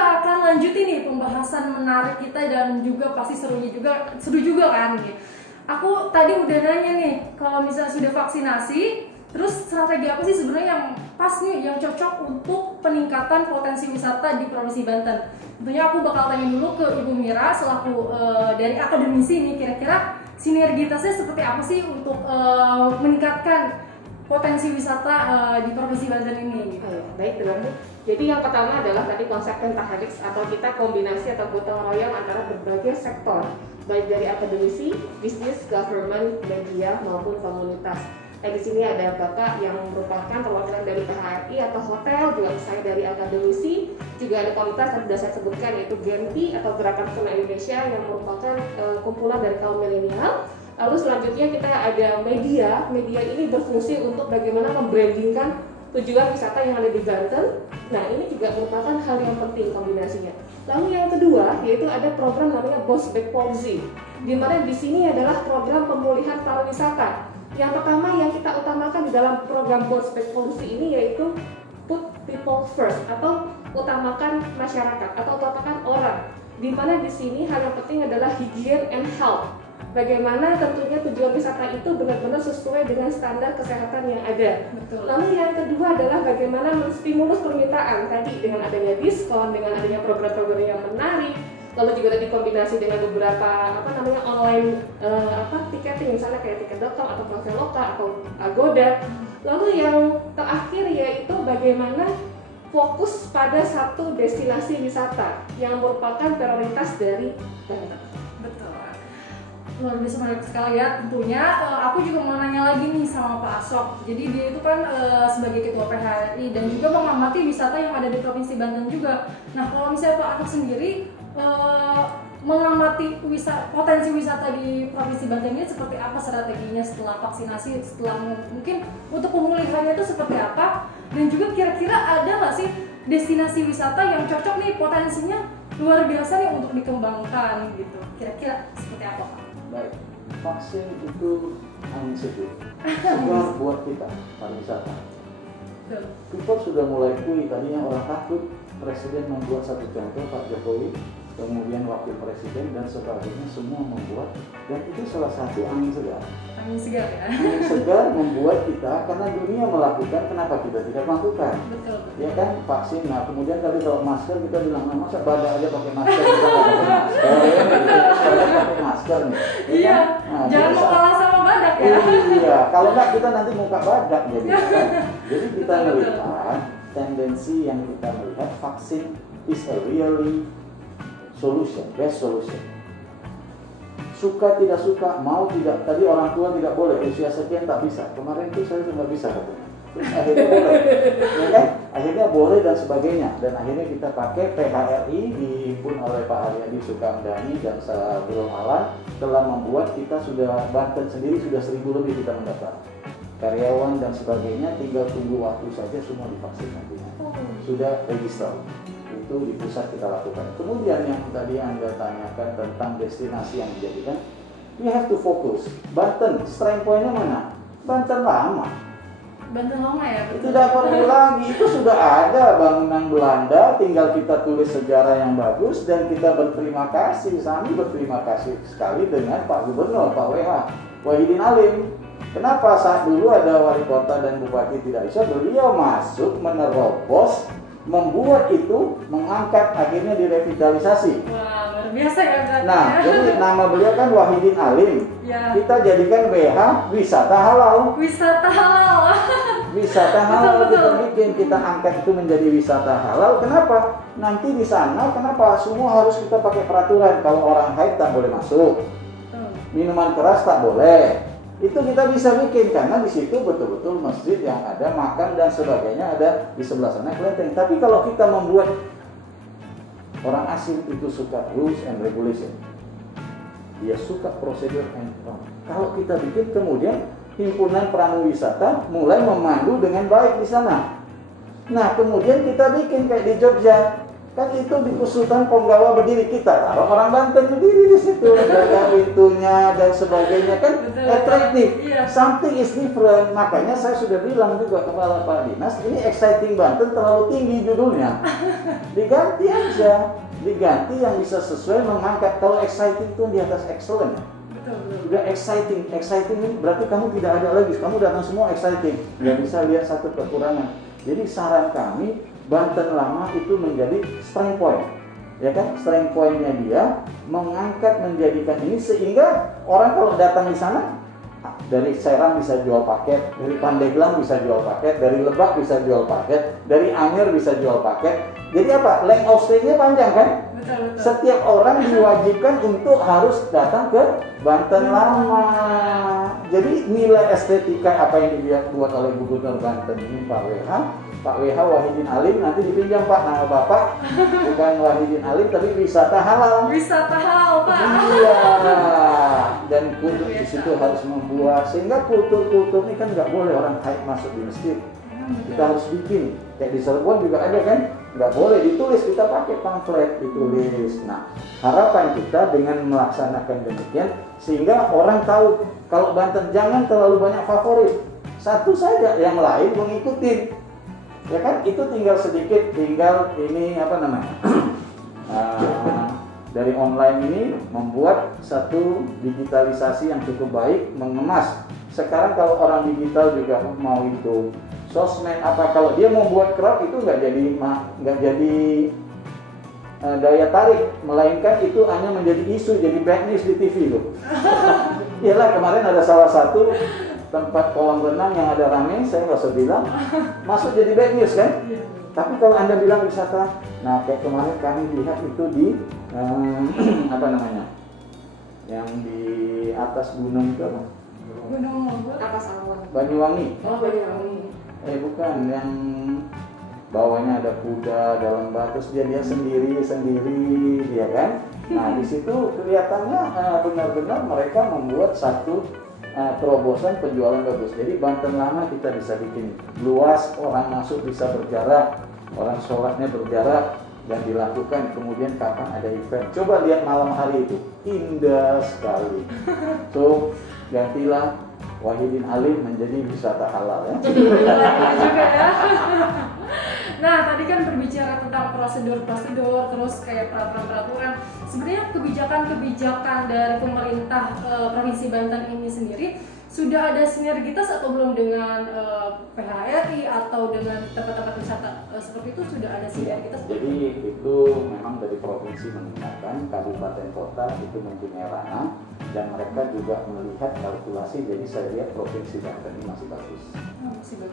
kita akan lanjutin nih pembahasan menarik kita dan juga pasti seru juga kan nih. Aku tadi udah nanya nih, kalau misalnya sudah vaksinasi, terus strategi apa sih sebenarnya yang pas nih, yang cocok untuk peningkatan potensi wisata di Provinsi Banten? Tentunya aku bakal tanya dulu ke Ibu Mira selaku dari akademisi nih, kira-kira sinergitasnya seperti apa sih untuk meningkatkan potensi wisata di Provinsi Banten ini? Oh, ya. Baik, teman. Jadi yang pertama adalah tadi konsep pentahelix atau kita kombinasi atau gotong royong antara berbagai sektor, baik dari akademisi, bisnis, government, media maupun komunitas. Di sini ada Bapak yang merupakan perwakilan dari PHRI atau hotel, juga saya dari akademisi, juga ada komunitas yang sudah saya sebutkan yaitu Genpi atau Gerakan Pesona Indonesia yang merupakan kumpulan dari kaum milenial. Lalu selanjutnya kita ada media ini berfungsi untuk bagaimana membrandingkan tujuan wisata yang ada di Banten. Nah, ini juga merupakan hal yang penting kombinasinya. Lalu yang kedua yaitu ada program namanya Bounce Back Policy, di mana di sini adalah program pemulihan pariwisata. Yang pertama yang kita utamakan di dalam program Bounce Back Policy ini yaitu put people first atau utamakan masyarakat atau utamakan orang. Di mana di sini hal yang penting adalah hygiene and health. Bagaimana tentunya tujuan wisata itu benar-benar sesuai dengan standar kesehatan yang ada. Betul. Lalu yang kedua adalah bagaimana menstimulus permintaan tadi dengan adanya diskon, dengan adanya program-program yang menarik. Lalu juga tadi kombinasi dengan beberapa online tiketing, misalnya kayak tiket.com atau Traveloka atau Agoda. Lalu yang terakhir yaitu bagaimana fokus pada satu destinasi wisata yang merupakan prioritas dari Banten. Betul. Luar biasa menarik sekali ya tentunya. Aku juga mau nanya lagi nih sama Pak Asok. Jadi dia itu kan sebagai ketua PHRI dan juga mengamati wisata yang ada di Provinsi Banten juga. Nah, kalau misalnya Pak Asok sendiri mengamati potensi wisata di Provinsi Banten ini seperti apa strateginya setelah vaksinasi, setelah mungkin untuk pemulihannya itu seperti apa, dan juga kira-kira ada nggak sih destinasi wisata yang cocok nih potensinya luar biasa nih untuk dikembangkan gitu, kira-kira seperti apa Pak? Baik, vaksin itu angin sejuk, segar buat kita pariwisata. People sudah mulai pulih, tadinya orang takut. Presiden membuat satu contoh, Pak Jokowi, kemudian Wakil Presiden dan sebagainya semua membuat, dan itu salah satu angin segar. Angin segar ya? Angin segar membuat kita, karena dunia melakukan, kenapa kita tidak melakukan? Betul. Ya kan, vaksin. Nah kemudian tadi kalau masker kita bilang, nah, masa badak aja pakai masker, kita nggak pakai masker, ya, kita pakai masker nih. Iya, Nah, jangan mau kalah sama badak ya. Iya, kalau nggak kita nanti muka badak jadi. Jadi kita melihat tendensi yang kita melihat vaksin is a really solution, best solution. Suka tidak suka, mau tidak, tadi orang tua tidak boleh, usia sekian tak bisa. Kemarin itu saya nggak bisa katanya. Terus akhirnya boleh, ya kan? Akhirnya boleh dan sebagainya. Dan akhirnya kita pakai PHRI dihimpun oleh Pak Haryadi Sukamdhani dan Sahrul Alam telah membuat kita sudah, Banten sendiri sudah 1000 lebih kita mendaftar. Karyawan dan sebagainya tinggal tunggu waktu saja semua divaksin nantinya. Sudah register. Itu di pusat kita lakukan. Kemudian yang tadi Anda tanyakan tentang destinasi yang dijadikan, we have to focus. Banten, strength point-nya mana? Banten lama. Banten lama ya? Itu tidak perlu lagi, itu sudah ada bangunan Belanda, tinggal kita tulis sejarah yang bagus dan kita berterima kasih. Kami berterima kasih sekali dengan Pak Gubernur, Pak WH, Wahidin Halim. Kenapa saat dulu ada wali kota dan bupati tidak bisa, beliau masuk menerobos, membuat itu, mengangkat, akhirnya direvitalisasi. Wah, luar biasa ya berarti. Nah, jadi nama beliau kan Wahidin Halim. Ya. Kita jadikan WH wisata halal. Wisata halal. Wisata halal Betul. kita bikin, kita angkat itu menjadi wisata halal. Kenapa? Nanti di sana kenapa semua harus kita pakai peraturan? Kalau orang haid tak boleh masuk, minuman keras tak boleh. Itu kita bisa bikin karena di situ betul-betul masjid yang ada makan dan sebagainya ada di sebelah sana kelenteng. Tapi kalau kita membuat orang asing itu suka rules and regulation, dia suka prosedur and norm. Kalau kita bikin kemudian himpunan pramuwisata mulai memandu dengan baik di sana. Nah kemudian kita bikin kayak di Jogja, Kan itu di Kusutan Ponggawa berdiri, kita taruh orang Banten berdiri di situ, jaga pintunya dan sebagainya, kan Betul. atraktif. Iya. Something is different. Makanya saya sudah bilang juga kepada Pak Dinas, ini exciting Banten terlalu tinggi judulnya. Diganti aja, diganti yang bisa sesuai mengangkat. Kalau exciting itu di atas excellent. Betul. Udah exciting ini berarti kamu tidak ada lagi, kamu datang semua exciting, nggak bisa lihat satu kekurangan. Jadi saran kami, Banten Lama itu menjadi strength point, ya kan? Strength pointnya dia mengangkat, menjadikan ini sehingga orang kalau datang di sana dari Serang bisa jual paket, dari Pandeglang bisa jual paket, dari Lebak bisa jual paket, dari Anyer bisa jual paket. Jadi apa? Length of stay-nya panjang kan? Betul. Setiap orang diwajibkan untuk harus datang ke Banten Lama. Jadi nilai estetika apa yang dibuat oleh Gubernur Banten ini Pak WH Wahidin Alim, nanti dipinjam Pak nama Bapak, bukan Wahidin Alim tapi wisata halal. Wisata halal, Pak. Iya. Dan kultur di situ harus membuat sehingga kultur-kultur ini kan nggak boleh orang haid masuk di masjid. Kita harus bikin. Kayak di Cirebon juga ada kan? Nggak boleh ditulis, kita pakai pamflet ditulis. Nah, harapan kita dengan melaksanakan demikian sehingga orang tahu kalau Banten jangan terlalu banyak favorit. Satu saja, yang lain mengikuti. Ya kan? Itu tinggal sedikit, tinggal ini apa namanya? Dari online ini membuat satu digitalisasi yang cukup baik, mengemas. Sekarang kalau orang digital juga mau itu sosmed apa, kalau dia mau buat crowd itu nggak jadi daya tarik, melainkan itu hanya menjadi isu, jadi bad news di TV loh. Iyalah, kemarin ada salah satu tempat kolam renang yang ada rame, saya nggak usah bilang, masuk jadi bad news kan? Tapi kalau Anda bilang wisata, nah kayak kemarin kami lihat itu di apa namanya, yang di atas gunung itu apa? Gunung Monggo. Atas awan. Banyuwangi. Oh, Banyuwangi. Bukan, yang bawahnya ada kuda dalam batu, dia sendiri dia kan. Nah di situ kelihatannya benar-benar mereka membuat satu terobosan penjualan bagus. Jadi Banten Lama kita bisa bikin luas, orang masuk bisa berjarak, orang sholatnya berjarak dan dilakukan. Kemudian kapan ada event, coba lihat malam hari itu indah sekali. So gantilah Wahidin Alim menjadi wisata halal ya. juga ya. Nah, tadi kan berbicara tentang prosedur-prosedur, terus kayak peraturan-peraturan. Sebenarnya kebijakan-kebijakan dari pemerintah Provinsi Banten ini sendiri sudah ada sinergitas atau belum dengan PHRI atau dengan tempat-tempat wisata seperti itu, sudah ada sinergitas? Jadi itu memang dari provinsi mengingatkan, kabupaten kota itu mempunyai ranah dan mereka juga melihat kalkulasi. Jadi saya lihat provinsi Banten ini masih bagus.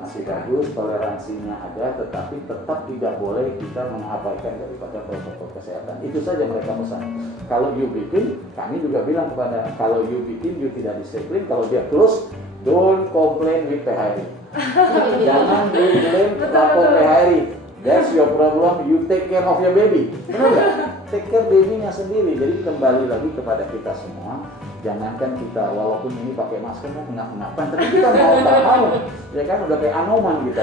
Masih bagus, toleransinya ada, tetapi tetap tidak boleh kita mengabaikan daripada protokol kesehatan. Itu saja mereka pesan. Kalau you bikin, kami juga bilang kepada, kalau you bikin, you tidak disiplin, kalau dia close, don't complain with PHRI. Jangan blame lapor PHRI. That's your problem, you take care of your baby. Benar nggak? Take care babynya sendiri. Jadi kembali lagi kepada kita semua. Jangankan kita, walaupun ini pakai masker kenapa, tapi kita mau tak mau, ya kan udah kayak Anoman kita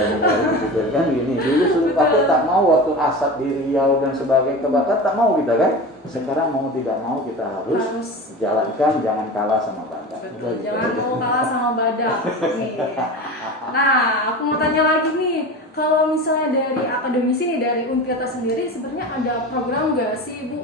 gitu kan gini. Dulu suruh pakai tak mau, waktu asap di Riau dan sebagainya kebakar tak mau kita kan. Sekarang mau tidak mau kita harus jalankan, jangan kalah sama badak. Betul, jangan mau kalah sama badak. Nih. Nah, aku mau tanya lagi nih, kalau misalnya dari akademisi nih, dari Untirta sendiri, sebenarnya ada program nggak sih Bu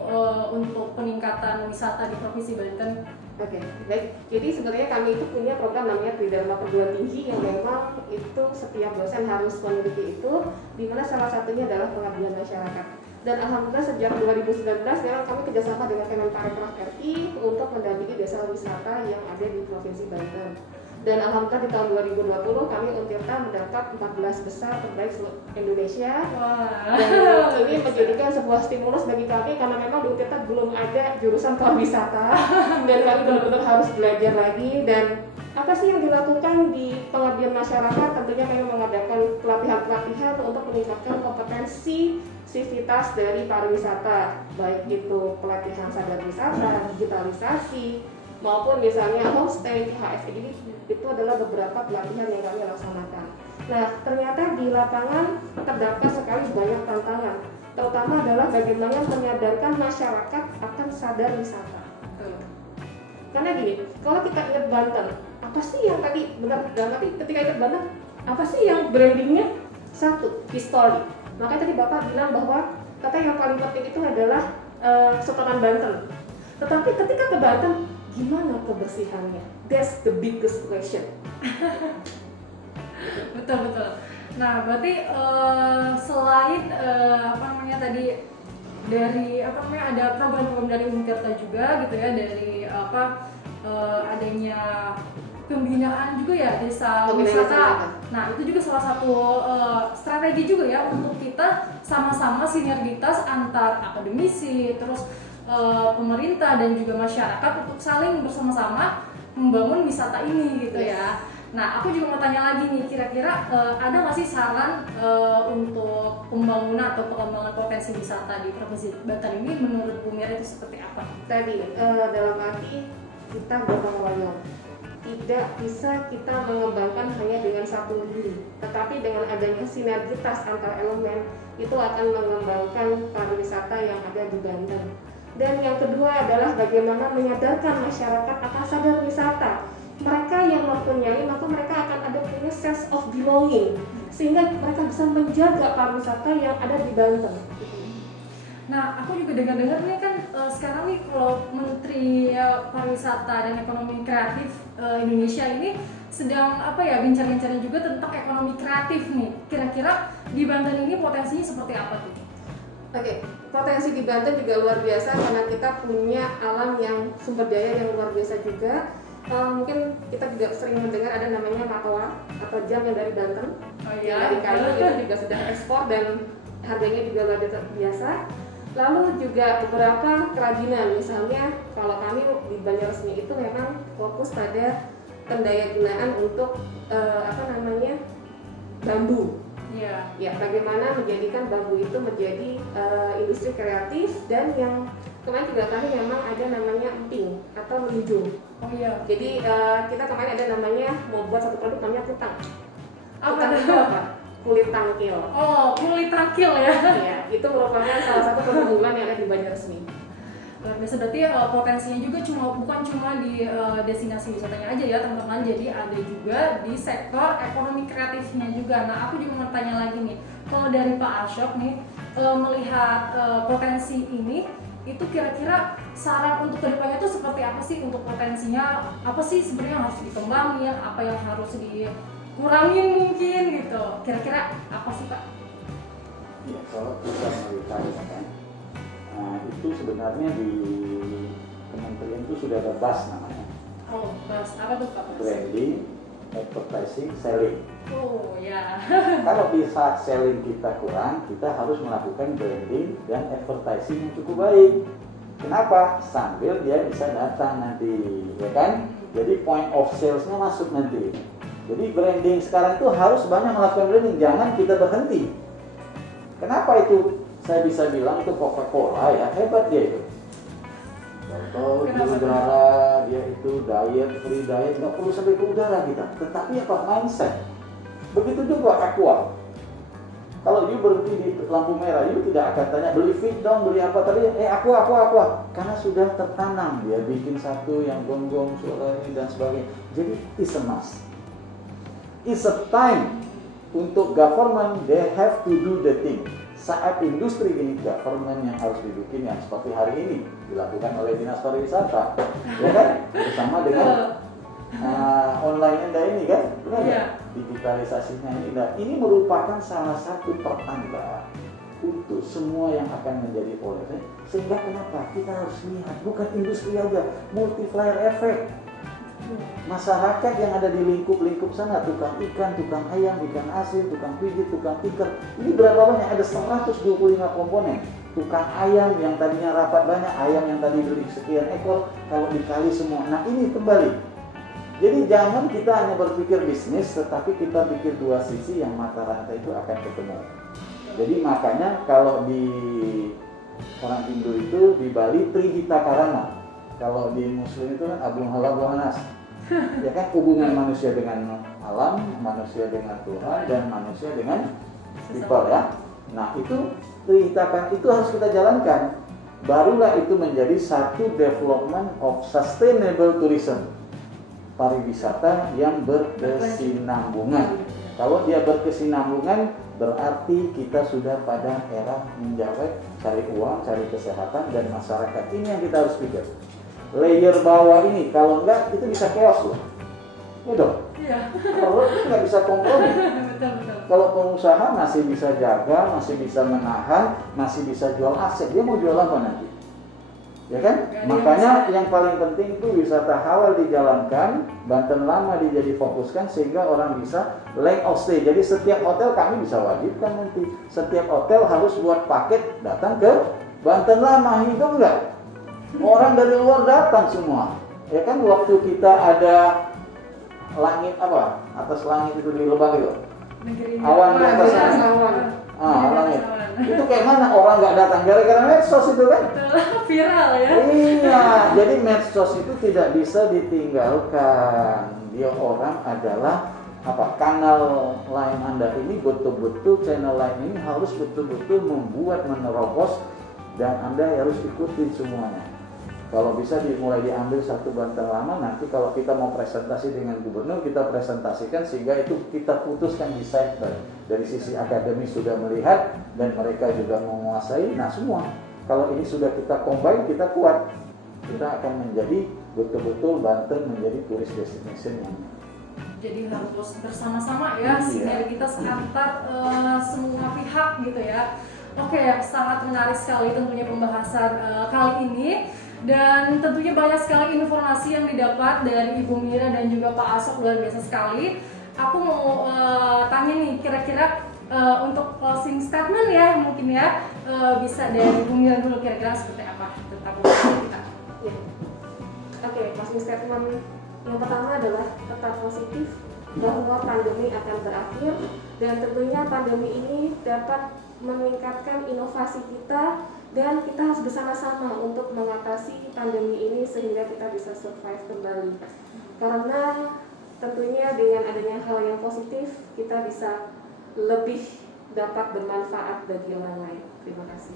untuk peningkatan wisata di Provinsi Banten? Oke, baik. Jadi sebenarnya kami itu punya program namanya Tridharma Perguruan Tinggi yang memang itu setiap dosen harus memiliki itu, di mana salah satunya adalah pengabdian masyarakat. Dan alhamdulillah sejak 2019 memang kami kerjasama dengan Kemenparekraf RI untuk mendampingi desa wisata yang ada di Provinsi Banten. Dan alhamdulillah di tahun 2020 kami Untirta mendapat 14 besar terbaik seluruh Indonesia. Wah. Dan ini menjadikan sebuah stimulus bagi kami karena memang di Untirta belum ada jurusan pariwisata dan kami benar-benar harus belajar lagi. Dan apa sih yang dilakukan di pengabdian masyarakat? Tentunya kami mengadakan pelatihan-pelatihan untuk meningkatkan kompetensi sivitas dari pariwisata, baik itu pelatihan sadar wisata, digitalisasi, maupun misalnya homestay, HSE. Jadi itu adalah beberapa pelatihan yang kami laksanakan. Nah, ternyata di lapangan terdapat sekali banyak tantangan. terutama adalah bagaimana menyadarkan masyarakat akan sadar wisata. Karena gini, kalau kita ingat Banten, apa sih yang tadi benar dalam arti ketika ingat Banten, apa sih yang brandingnya? Satu, history. Makanya tadi Bapak bilang bahwa kata yang paling penting itu adalah Kesultanan Banten. Tetapi ketika ke Banten, gimana kebersihannya? That's the biggest question. Betul. Nah, berarti selain apa namanya tadi dari apa namanya ada program-program dari Untirta juga gitu ya, dari adanya pembinaan juga ya desa wisata. Nah, itu juga salah satu strategi juga ya untuk kita sama-sama sinergitas antar akademisi, terus pemerintah dan juga masyarakat untuk saling bersama-sama membangun wisata ini gitu ya. Nah, aku juga mau tanya lagi nih, kira-kira ada nggak sih saran untuk pembangunan atau pengembangan potensi wisata di Provinsi Banten ini menurut Bu Mira itu seperti apa? Tadi dalam arti kita gotong royong. Tidak bisa kita mengembangkan hanya dengan satu diri, tetapi dengan adanya sinergitas antar elemen itu akan mengembangkan pariwisata yang ada di Banten. Dan yang kedua adalah bagaimana menyadarkan masyarakat akan sadar wisata. Mereka yang mempunyai, maka mereka akan ada punya sense of belonging, sehingga mereka bisa menjaga pariwisata yang ada di Banten. Nah, aku juga dengar-dengar nih kan sekarang nih kalau Menteri Pariwisata dan Ekonomi Kreatif Indonesia ini sedang bincang-bincangnya juga tentang ekonomi kreatif nih. Kira-kira di Banten ini potensinya seperti apa tuh? Oke, potensi di Banten juga luar biasa karena kita punya alam yang sumber daya yang luar biasa juga. Mungkin kita juga sering mendengar ada namanya matoa atau jam yang dari Banten. Oh iya, dari kayu itu juga sudah ekspor dan harganya juga luar biasa. Lalu juga beberapa kerajinan, misalnya kalau kami di Banjarmasin itu memang fokus pada pendayagunaan untuk bambu. Iya. Ya, bagaimana menjadikan bambu itu menjadi industri kreatif, dan yang kemarin juga kami memang ada namanya emping atau melinjung. Oh iya. Jadi kita kemarin ada namanya mau buat satu produk namanya kutang. Apa Kutang itu apa? Kulit tangkil. Oh, kulit tangkil ya. Ya, itu merupakan salah satu produk unggulan yang ada di Banjarmasin. Luar biasa, berarti potensinya juga bukan cuma di destinasi wisatanya aja ya teman-teman, jadi ada juga di sektor ekonomi kreatifnya juga. Nah, aku juga mau tanya lagi nih, kalau dari Pak Ashok nih melihat potensi ini, itu kira-kira saran untuk kedepannya itu seperti apa sih untuk potensinya? Apa sih sebenarnya yang harus dikembangin, apa yang harus dikurangin mungkin gitu? Kira-kira apa sih Pak? Ya, kalau kita melihat kan, itu sebenarnya di kementerian itu sudah ada BAS namanya. Oh, BAS apa tuh Pak? Branding, Advertising, Selling. Oh ya. Kalau di saat selling kita kurang, kita harus melakukan branding dan advertising yang cukup baik. Kenapa? Sambil dia bisa datang nanti, ya kan? Jadi point of sales-nya masuk nanti. Jadi branding sekarang itu harus banyak melakukan branding, jangan kita berhenti. Kenapa itu? Saya bisa bilang itu Coca-Cola ya, hebat dia itu. Atau di udara dia itu diet, free diet, nggak perlu sampai ke udara kita. Tetapi apa? Mindset. Begitu juga Aqua. Kalau you berhenti di lampu merah, you tidak akan tanya beli fit dong, beli apa tadi? Aqua. Karena sudah tertanam, dia bikin satu yang gonggong suara ini dan sebagainya. Jadi it's a must. It's a time untuk government, they have to do the thing. Saat industri ini, government yang harus dibikin yang seperti hari ini dilakukan oleh Dinas Pariwisata, ya kan? Bersama dengan online Anda ini kan, benar ya? Digitalisasinya ini. Nah, ini merupakan salah satu pertanda untuk semua yang akan menjadi oleh. Sehingga kenapa kita harus lihat bukan industri aja, multiplier effect. Masyarakat yang ada di lingkup-lingkup sana, tukang ikan, tukang ayam, ikan asin, tukang pijit, tukang tikar, ini berapa banyak? Ada 125 komponen. Tukang ayam yang tadinya rapat banyak, ayam yang tadi beli sekian ekor, kalau dikali semua. Nah, ini kembali. Jadi jangan kita hanya berpikir bisnis, tetapi kita pikir dua sisi yang mata rantai itu akan ketemu. Jadi makanya kalau di orang Hindu itu di Bali Trihita Karana, kalau di Muslim itu kan Abul Halal Wal Nas. Ya kan, hubungan manusia dengan alam, manusia dengan Tuhan, dan manusia dengan people ya. Nah itu ceritakan itu harus kita jalankan. Barulah itu menjadi satu development of sustainable tourism, pariwisata yang berkesinambungan. Kalau dia berkesinambungan, berarti kita sudah pada era mencapai cari uang, cari kesehatan, dan masyarakat. Ini yang kita harus pikir. Layer bawah ini, kalau enggak, itu bisa chaos loh. Ya dong? Iya. Kalau itu nggak bisa kompromi. Betul. Kalau pengusaha masih bisa jaga, masih bisa menahan, masih bisa jual aset, dia mau jual apa nanti? Ya kan? Gak ada Makanya yang yang paling penting itu wisata halal dijalankan, Banten Lama dijadi fokuskan sehingga orang bisa length of stay. Jadi setiap hotel kami bisa wajibkan nanti, setiap hotel harus buat paket datang ke Banten Lama, itu enggak? Orang dari luar datang semua. Ya kan, waktu kita ada langit apa? Atas langit itu di Lebak itu. Negeri Awan di atas awan. Langit. Itu kayak mana orang nggak datang gara-gara medsos itu kan? Betul, viral ya. Iya, jadi medsos itu tidak bisa ditinggalkan. Dia orang adalah kanal lain Anda ini betul-betul, channel lain ini harus betul-betul membuat menerobos dan Anda harus ikutin semuanya. Kalau bisa dimulai diambil satu Banten Lama, nanti kalau kita mau presentasi dengan gubernur, kita presentasikan sehingga itu kita putuskan di sektor. Dari sisi akademi sudah melihat dan mereka juga menguasai. Nah semua, kalau ini sudah kita combine, kita kuat, kita akan menjadi betul-betul Banten menjadi turis destination yang jadi harus bersama-sama ya, sinergitas antar semua pihak gitu ya. Oke, sangat menarik sekali tentunya pembahasan kali ini. Dan tentunya banyak sekali informasi yang didapat dari Ibu Mira dan juga Pak Ashok, luar biasa sekali. Aku mau tanya nih, kira-kira untuk closing statement ya mungkin ya, bisa dari Ibu Mira dulu, kira-kira seperti apa tentang kita. Ya. Oke, closing statement yang pertama adalah tetap positif bahwa pandemi akan berakhir dan tentunya pandemi ini dapat meningkatkan inovasi kita dan kita harus bersama-sama untuk mengatasi pandemi ini sehingga kita bisa survive kembali. Karena tentunya dengan adanya hal yang positif kita bisa lebih dapat bermanfaat bagi orang lain. Terima kasih.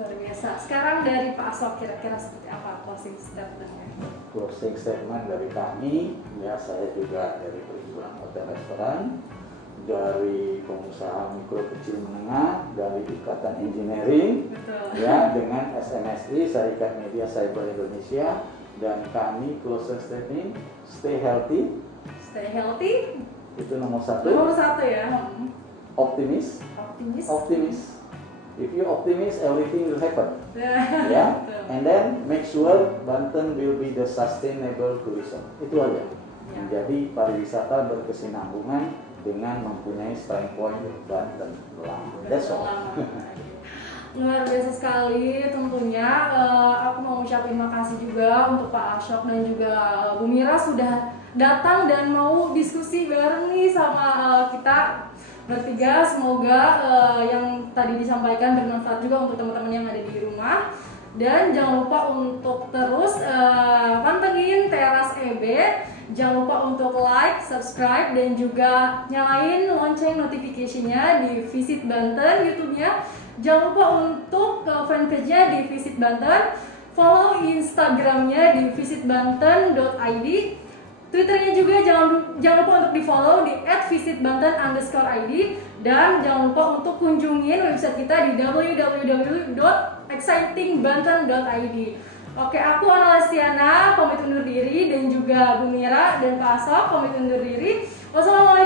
Luar biasa. Sekarang dari Pak Ashok, kira-kira seperti apa closing statement-nya? closing statement dari kami, ya saya juga dari Perhimpunan Hotel Restoran, dari pengusaha mikro kecil menengah, dari Ikatan Engineering, Betul. ya dengan SMSI, Serikat Media Cyber Indonesia, dan kami closing statement, stay healthy, Stay healthy. itu nomor Nomor 1, satu ya. optimis, Optimis. optimis. If you optimis, everything will happen. Ya. Ya, Betul. and then make sure Banten will be the sustainable tourism. Itu aja. Ya. Menjadi pariwisata berkesinambungan dengan mempunyai strength point Banten Lama. That's all. Luar biasa sekali tentunya. Aku mau ucapin makasih juga untuk Pak Ashok dan juga Bu Mira sudah datang dan mau diskusi bareng nih sama kita bertiga. Semoga yang tadi disampaikan bermanfaat juga untuk teman-teman yang ada di rumah. Dan jangan lupa untuk terus pantengin Teras EB. Jangan lupa untuk like, subscribe, dan juga nyalain lonceng notification-nya di Visit Banten YouTube-nya. Jangan lupa untuk fanpage-nya di Visit Banten. Follow Instagram-nya di visitbanten.id. Twitter-nya juga jangan lupa untuk di-follow di @visitbanten_id. Dan jangan lupa untuk kunjungin website kita di www.excitingbanten.id. Oke, aku Ana Lestiana pamit undur diri, dan juga Bu Mira dan Pak Ashok pamit undur diri. Wassalamualaikum